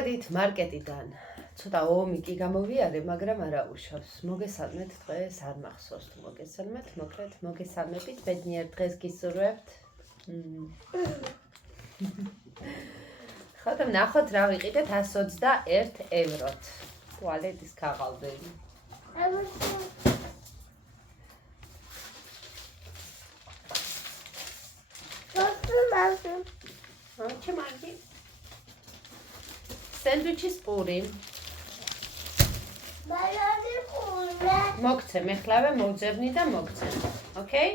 წავედით მარკეტიდან. ცოტა ომი კი გამოვიარე, მაგრამ არა უშავს. მოგესალმეთ დღეს არ მახსოვს თუ მოგესალმეთ, მოკლედ მოგესალმებით, ბედნიერ დღეს გისურვებთ. ხოდა ნახოთ რა ვიყიდეთ 121 ევროთ. ტუალეტის ქაღალდები. Čo máte? Sandwiches puri. Mogcem, ეხლავე მოვძებნი და მოგცემ. Okay?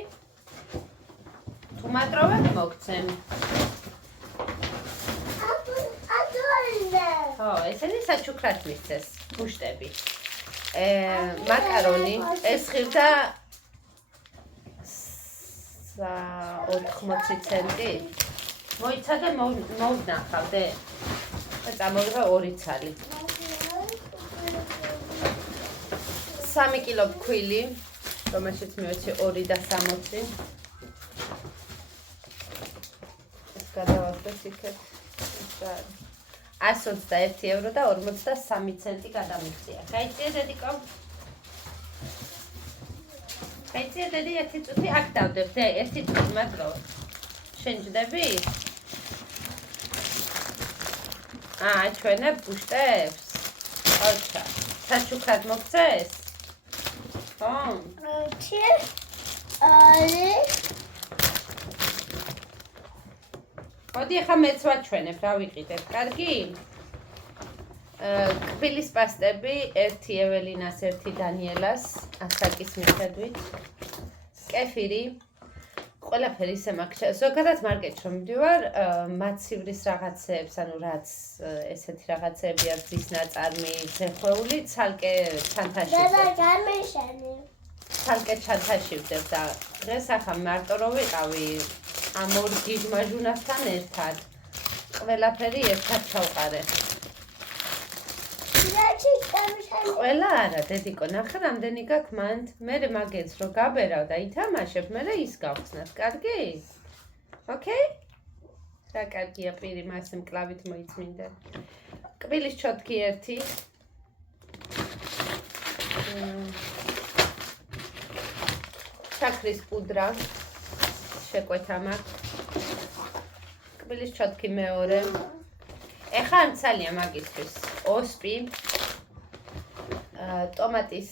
თუ მატროვებ მოგცემ. ხო, ესენი საჩუქრად მისცეს, ბუშტები. მაკარონი, ეს ხილდა 80 ცენტი. მოიცადე მოვნახავდე და წამოვიღე 2 ცალი. 3 კილო ფქვილი, რომელშიც მივეცი 2 და 60. ეს გადავახდეთ იქეთ. 121 ევრო და 53 ცენტი გადამიხდია. გაიწია დედიკო? გაიწია დედი, ერთი წუთი აქ დავდებ, ერთი წუთი მატროვე. შენ ჯდები? ჩვენებ ბუშტებს? ოჩა. საჩუქრად მოგცეს? ხო? მოდი ახლა მეც ვაჩვენებ რა ვიყიდებ, კარგი? კბილის პასტები, ერთი ეველინას, ერთი დანიელას, ასაკის მიხედვით. კეფირი. ყველაფერი ისე მაქვს. ზოგადად მარკეტში რომ მივდივარ, მაცივრის რაღაცეებს, ანუ რაც ესეთი რაღაცეები აქვს, ძის ნაწარმი, ზეხვეული, ცალკე ჩანთაში. ცალკე ჩანთაში ვდებ და დღეს ახლა მარტო რო ვიყავი ამ ორ გიჟმაჟუნასთან ერთად. ყველაფერი ერთად ჩავყარე. ყველა არა, დედიკო, ნახე რამდენი გაქვს მანდ. მე მაგენს რო გაბერავ და ითამაშებ, მე ის გავხსნათ, კარგი? ოკეი? რა კარგია პირი, მასე მკლავით მოიწმინდა. კბილის ჩოთკი ერთი. შაქრის პუდრა. შეკვეთა მაქვს. კბილის ჩოთკი მეორე. ეხლა არ მცალია მაგისთვის. ოსპი. ტომატის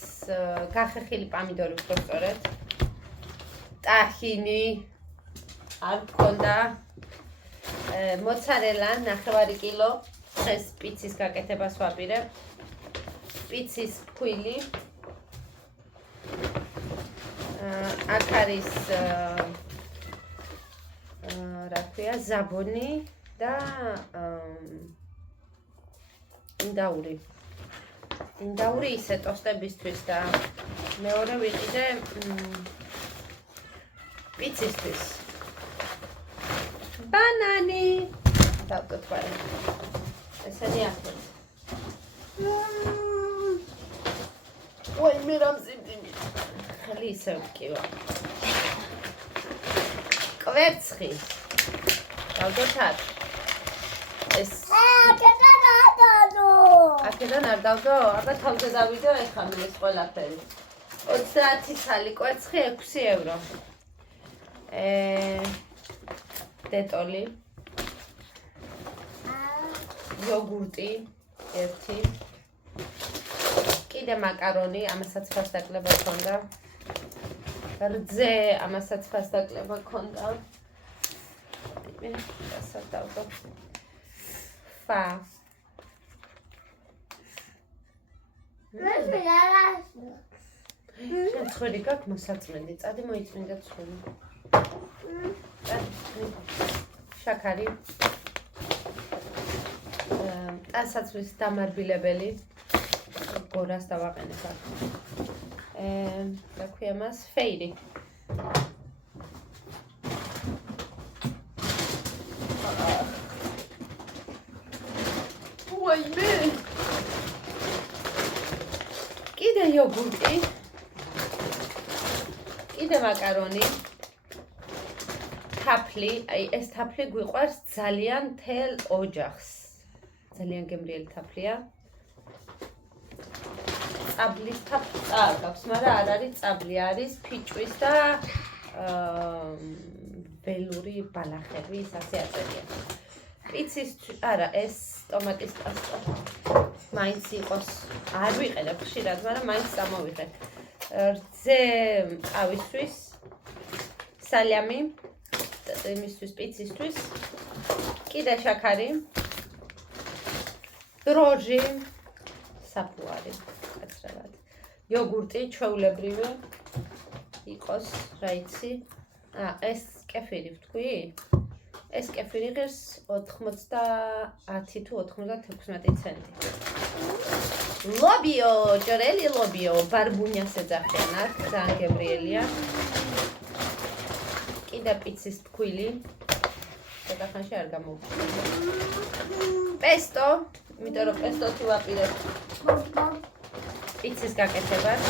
გახეხილი პამიდორი ვთქვი სწორედ. ტაჰინი არ მქონდა. მოცარელა 9 კილო. დღეს პიცის გაკეთებას ვაპირებ. პიცის ფქვილი. აქ არის რა ქვია, ზაბონი და ინდაური. ინდაური ისე ტოსტებისთვის და მეორე ვიყიდე პიცისთვის. ბანანი. დავტოთვარე. ესენი ახლა. ვაიმე რა მზიმდიმი. ხელი ისე ვკივა. კვერცხი. დავდოთარ. ეს აქედან არ დავდო? აბა თავზე დავიდო ეხლა ეს ყველაფერი. 30 ცალი კვერცხი 6 ევრო. დეტოლი. იოგურტი 1. კიდე მაკარონი, ამასაც ფასდაკლება ჰქონდა. რძე, ამასაც ფასდაკლება ჰქონდა. რასაც დავდო? ფა. შენ ცხვირი გაქვს მოსაწმენდი, წადი მოიწმინდა ცხვირი. შაქარი. ტანსაცმლის დამარბილებელი. გორას დავაყენებ აქ. რა ქვია მას? ფეირი. ვაიმე. კიდე იოგურტი. კიდე მაკარონი. თაფლი, აი ეს თაფლი გვიყვარს ძალიან თელ ოჯახს. ძალიან გემრიელი თაფლია. წაბლის თაფლი გაქვს, მაგრამ არ არის წაბლი, არის ფიჭვის და ველური ბალახების ასე აწერია. პიცის არა, ეს ტომატის პასტა. მაინც იყოს. არ ვიყენებ ხშირად, მაგრამ მაინც წამოვიღებ. რძე ყავისთვის, სალამი, იმისთვის პიცისთვის, კიდე შაქარი, დროჟი, საფუარი, კაცრავად. იოგურტი, ჩვეულებრივი იყოს, რა იცი. ეს კეფირი ვთქვი? ეს კეფირი ღირს 90 თუ 96 ცენტი. ლობიო, ჯორელი ლობიო, ბარბუნიას ეძახიან აქ, ძალიან გემრიელია. კიდე პიცის ტქვილი. ცოტახანში არ გამოვხსნა. პესტო, იმიტომ რომ პესტოთი ვაპირებ. პიცის გაკეთებას.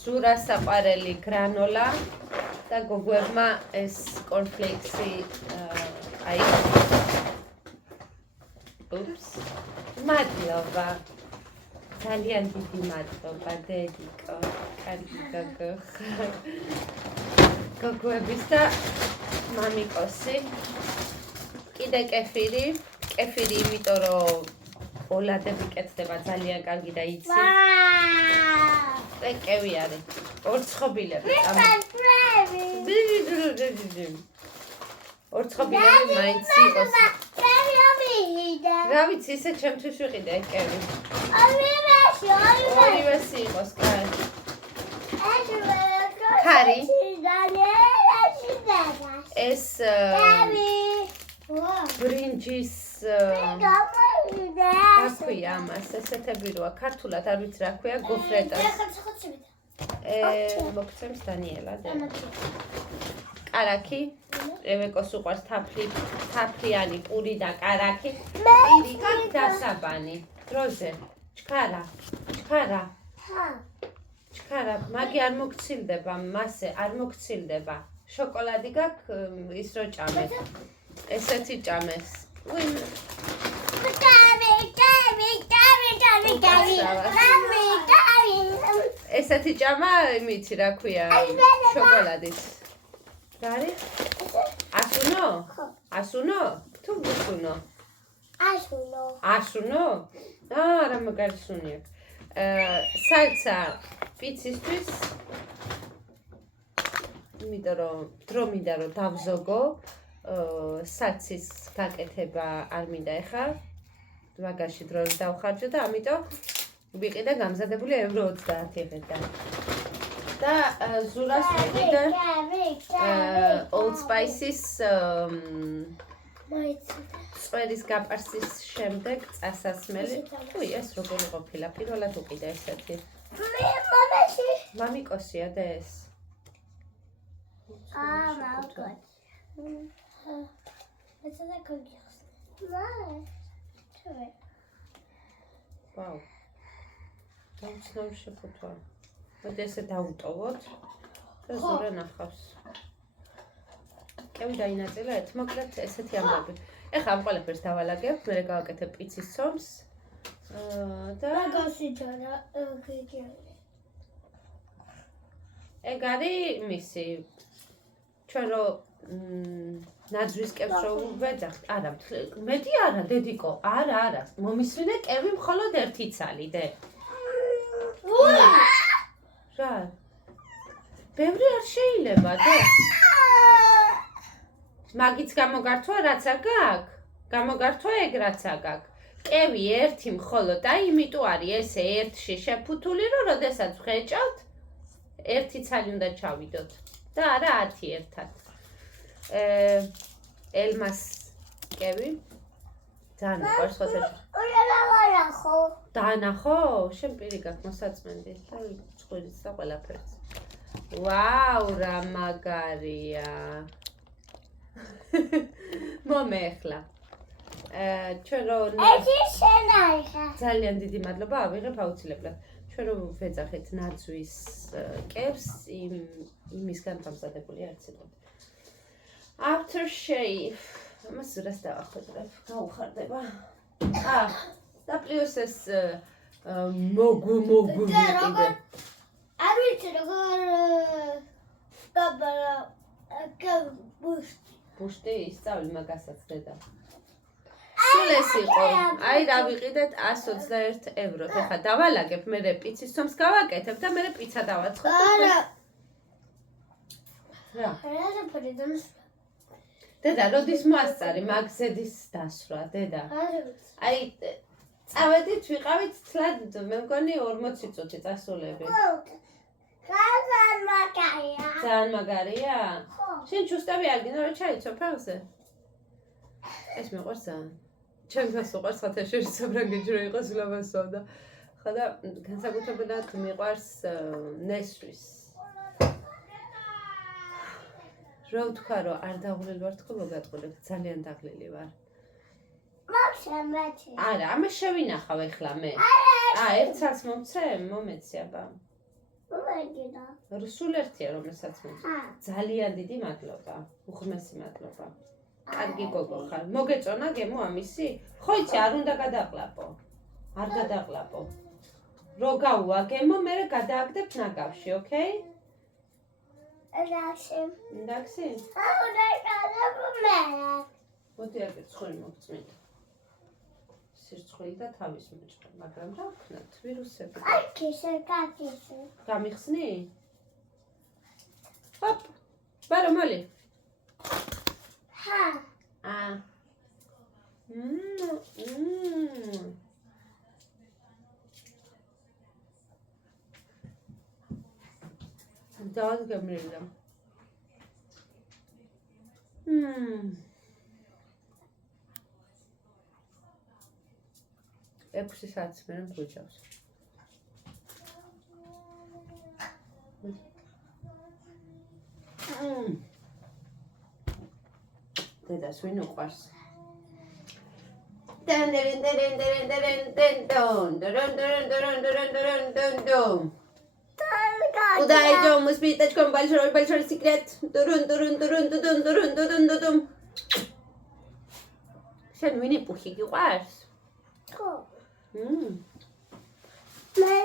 ზურას საყვარელი გრანოლა და გოგოებმა ეს კორნფლეიქსი აი უპს მადლობა ძალიან დიდი მადლობა დედიკო კარგი გოგო გოგოების და მამიკოსი კიდე კეფირი იმიტომ რომ ოლადები კეთდება ძალიან კარგი და იცი კევი არის ორცხობილები ორცხობილები მაინც იყოს რა ვიცი ისე ჩემთვის ვიყიდე კევი ორივესი იყოს კარი ეს ბრინჯის რა ქვია ამას ესეთები როა ქართულად არ ვიცი რა ქვია გოფრეტას მოგცემს დანიელა კარაკი რევეკოს უყვარს თაფლიანი პური და კარაკი პირიქა დასაბანი დროზე ჩქარა მაგი არ მოგცილდება მასე არ მოგცილდება შოკოლადი გაქვს ის რო ჭამე ესეთი ჭამეს ესეთი ჭამა იმითი რა ქვია შოკოლადით რა არის? ასუნო? თუ ბუსუნო? ასუნო? რა მაგარი სუნი აქვს. სალცა პიცისთვის იმიტომ რომ დრო მინდა რომ დავზოგო სალცის გაკეთება არ მინდა ეხა მაგაში დრო დავხარჯო და ამიტომ ვიყიდე გამზადებული евро 30-დან და ზურას ვიყიდე Old Spice-ის წვერის გაპარსის შემდეგ წასასმელი უი ეს როგორი ყოფილა პირველად უყიდე ესეთი მამიკოსია და ეს ვაუ დაუცნაური შეფუთვა მოდი ესე დავუტოვოთ და ზურა ნახავს კევი დაინაწილეთ მოკლედ ესეთი ამბები ეხლა ამ ყველაფერს დავალაგებ მე გავაკეთებ პიცის ცომს და ეგ არის მისი ჩვენ რო ნაძვის კევს რო ვეძახთ არა მეტი არა დედიკო არა მომისვინე კევი მხოლოდ ერთი ცალი დე რა ბევრი არ შეიძლება დე მაგიც გამოგართვა რაც არ გაქვს გამოგართვა ეგ რაც არ გაქვს კევი ერთი მხოლოდ აი იმიტომ არის ესე ერთში შეფუთული რომ როდესაც ვღეჭავთ ერთი ცალი უნდა ჩავიდოთ და არა 10 ერთად ელმას კევი ძალიან უყვარს ხოთეში დაანახო შენ პირი გაქვს მოსაწმენდი და წყვილიც და ყველაფერს ვაუ რა მაგარია მომეხლა ჩვენ რო ძალიან დიდი მადლობა ავიღებ აუცილებლად ჩვენ რო ვეძახეთ ნაძვის კევს იმისგან გამზადებული არც ეტყობ after shave ამას ზურას დავახვედრებ, გაუხარდება. და პლუს ეს მოგუ კიდე. არ ვიცი როგორ გაბარა ბუშტი ისწავლი მაგასაც დედა. სულ ეს იყო. აი რა ვიყიდეთ 121 ევროთ. ეხლა დავალაგებ, მე პიცის თომს გავაკეთებ და მე პიცა დავაწყობ. არა. რა? რა ფერდანს? დედა, როდის მოასწარი მაგზედის დასვლა, დედა? არა ვიცი. აი წავედით, ვიყავით თლად, მე მგონი 40 წუთი წასულები. ძალიან მაგარია? ხო. შენ ჩუსტები არ გინდა რომ ჩაიცო ფეხზე? ეს მიყვარს ძალიან. ჩემს უყვარს ხათაში საბრანგეჯრო იყოს ლავასო და ხა და განსაკუთრებულად მიყვარს ნესვის. რა ვთქვა რომ არ დაღლილ ვარ თქო მოგატყურებ, ძალიან დაღლილი ვარ. მაქსიმუმ. არა, ამას შევინახავ ეხლა მე. ერთსაც მომცე, მომეცი აბა. მოგედა. რუსულ ერთია რომელსაც მომცე. ძალიან დიდი მადლობა. უღმესი მადლობა. კარგი გოგო ხარ. მოგეწონა გემო ამისი? ხო იცი, არ უნდა გადაყლაპო. არ გადაყლაპო. რო გავუაგემო, მე გადააგდებ ნაგავში, ოკეი? εντάξει. Εντάξει. მოდი აგერ ცხელი მოგწმით. სირცხელი და თავის მოჭრა, მაგრამ რა ვქნათ, ვირუსები. კაკისე. გამიხსნი? ჰოპ. ბარო მოли. ჰა. დავად გამრევდა. 6 საათს მე მგუჭავს. დედას ვინ უყვარს? Куда идем? Мы с Петочком большой секрет. Дурун. Шен вини пухи гуаш. ხო. Мм. მე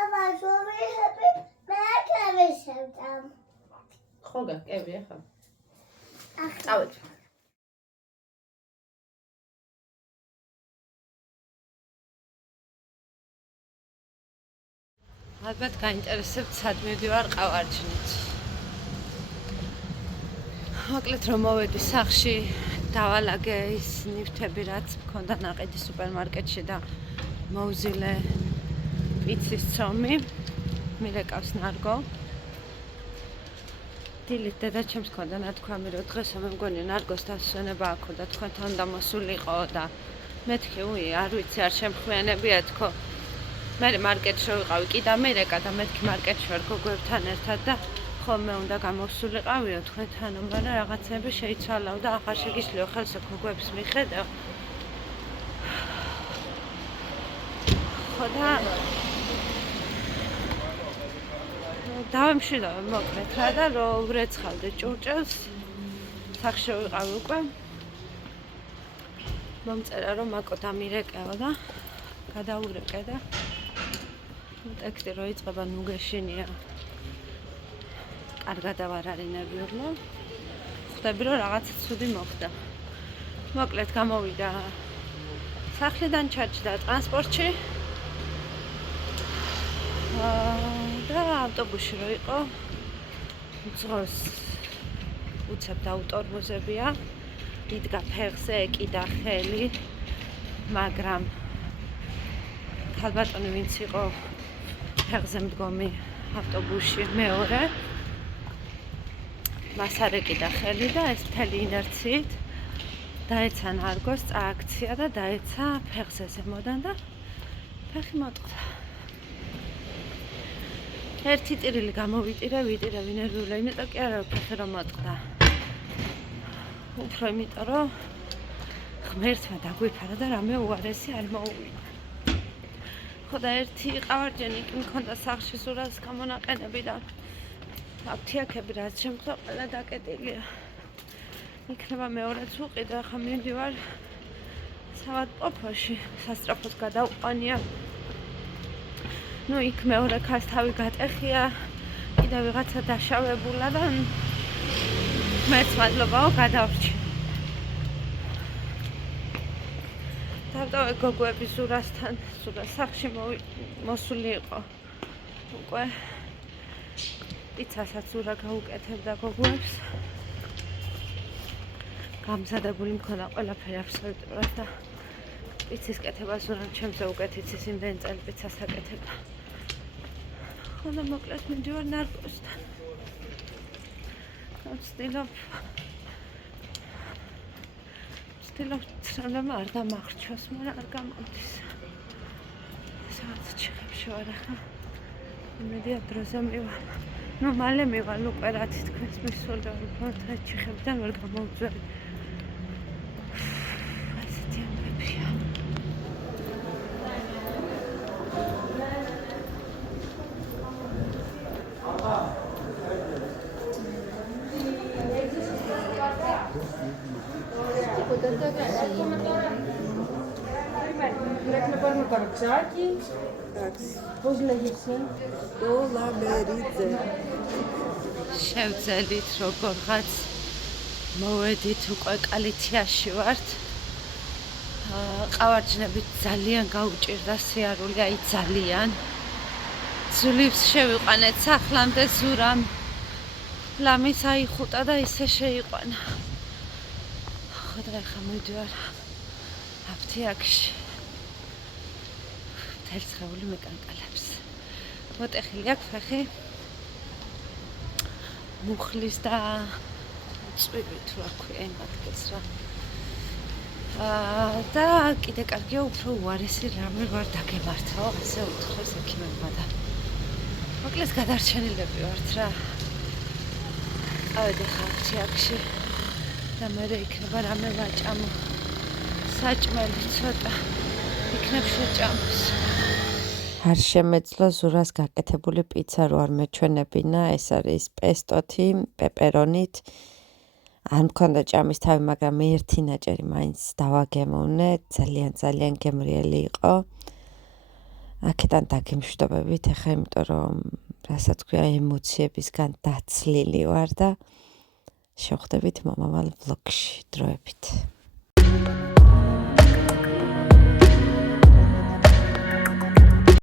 აბაშოვი მე კევიშევდამ. ხო გაკევი ახლა. ახლა. წავედ. ალბათ გაინტერესებთ სად მივდივარ ყავარჯნით. მოკლედ რომ მოვედი სახლში, დავალაგე ის ნივთები, რაც მქონდა ნაყიდი სუპერმარკეტში და მოვზილე პიცის ცომი. მირეკავს ნარგო. დილით დედაჩემს მქონდა ნათქვამი, რომ დღესო მე მგონი ნარგოს დასვენება აქო და თქვენთან უნდა მოსულიყო და მეთქი უი, არ ვიცი, არ შემხვიანებია თქო. მე მარკეტში ვიყავი კი და მერეკა და მეთქი მარკეტში ვარ გოგოებთან ერთად და ხოლმე უნდა გამოსულიყავიო თქვენთან, მაგრამ რაღაცები შეიცვალავ და ახლა შეგიშლიო ხელსა გოგოებს მიხედავ. ხო და დავემშვიდო მოკლედ რა და რომ ვრეცხავდე ჭურჭელს სახში ვიყავი უკვე. მომწერა რომ მაკო დამირეკეო და გადაურეკე და ტექსტი რო იწყება ნუგეშინია. კარგად ვარ არის ნერვიულო. ხვდები რომ რაღაც ცუდი მოხდა. მოკლედ გამოვიდა სახლიდან ჩაჯდა ტრანსპორტში. და ავტობუსში რო იყო ძღოს უცებ დაუტორმოზებია. იდგა ფეხზე, ეკიდა ხელი, მაგრამ ქალბატონი ვინც იყო ფეხზე მდგომი ავტობუსში მეორე მას არ ეკიდა ხელი და ეს მთელი ინერციით დაეცა ნარგოს, წააქცია და დაეცა ფეხზე ზემოდან და ფეხი მოტყდა. ერთი ტირილი გამოვიტირე, ვიტირე ნერვიულა, იმიტომ კი არა ფეხი რომ მოტყდა. უფრო იმიტომ რომ ღმერთმა დაგვიფარა და რამე უარესი არ მოუვიდა. ხო და ერთი ყავარჯენი კი მქონდა სახლში სურას გამონაყენები და აფთიაქები რაც შემდგა ყველა დაკეტილია. იქნება მეორეც უყიდო, ახლა მივდივარ საავადმყოფოში, სასწრაფოს გადავყვანია. იქ მეორე ქალს თავი გატეხია, კიდე ვიღაცა დაშავებულა და ღმერთს მადლობაო გადავრჩი. დავტოვე გოგოები ზურასთან, ზურას სახლში მოსული იყო. უკვე პიცასაც ზურა გაუკეთებდა გოგოებს. გამზადებული მქონდა ყველაფერი აბსოლუტურად და პიცის კეთება ზურამ ჩემზე უკეთ იცის იმდენი წელი პიცას აკეთებდა. ხოლო მოკლედ მივდივარ ნარკოსთან. ვცდილობ ცრემლება არ დამახრჩოს, მაგრამ არ გამოდის. სადაც ჩიხებში ვარ ახლა. იმედია დროზე მივალ. მალე მივალ უკვე რა თითქმის მისული ვარ, უფრო ჩიხებიდან ვერ გამოვძველი. ასეთი ამბებია. Πρέπει να πάρουμε καροτσάκι. Πώς λέγεσαι? Το Λαμερίτσε. შევძელით როგორღაც მოვედით უკვე კალიციაში ვართ. ყავარჯნებით ძალიან გაუჭირდა სიარული, აი ძალიან. ძვლებს შევიყვანეთ სახლამდე ზურამ. ლამის აიხუტა და ისე შეიყვანა. ხოდა ახლა მივდივარ აფთიაქში. თერცხეული მეკანკალებს. მოტეხილი აქვს ფეხი. მუხლის და წვივი თუ რა ქვია იმ ადგილს რა. და კიდე კარგია უფრო უარესი რამე ვარ დაგემართაო, ასე უთხრეს ექიმებმა და მოკლედ გადარჩენილები ვართ რა. ავედი ხა აფთიაქში და მე იქნება რამე ვაჭამო. საჭმელი ცოტა იქნებ შეჭამოს. არ შემეძლო ზურას გაკეთებული პიცა რო არ მეჩვენებინა, ეს არის პესტოთი, პეპერონით. არ მქონდა ჭამის თავი, მაგრამ ერთი ნაჭერი მაინც დავაგემოვნე, ძალიან გემრიელი იყო. აქედან დაგემშვიდობებით ახლა, იმიტომ რომ რასაც ქვია ემოციებისგან დაცლილი ვარ და შევხვდებით მომავალ ვლოგში დროებით.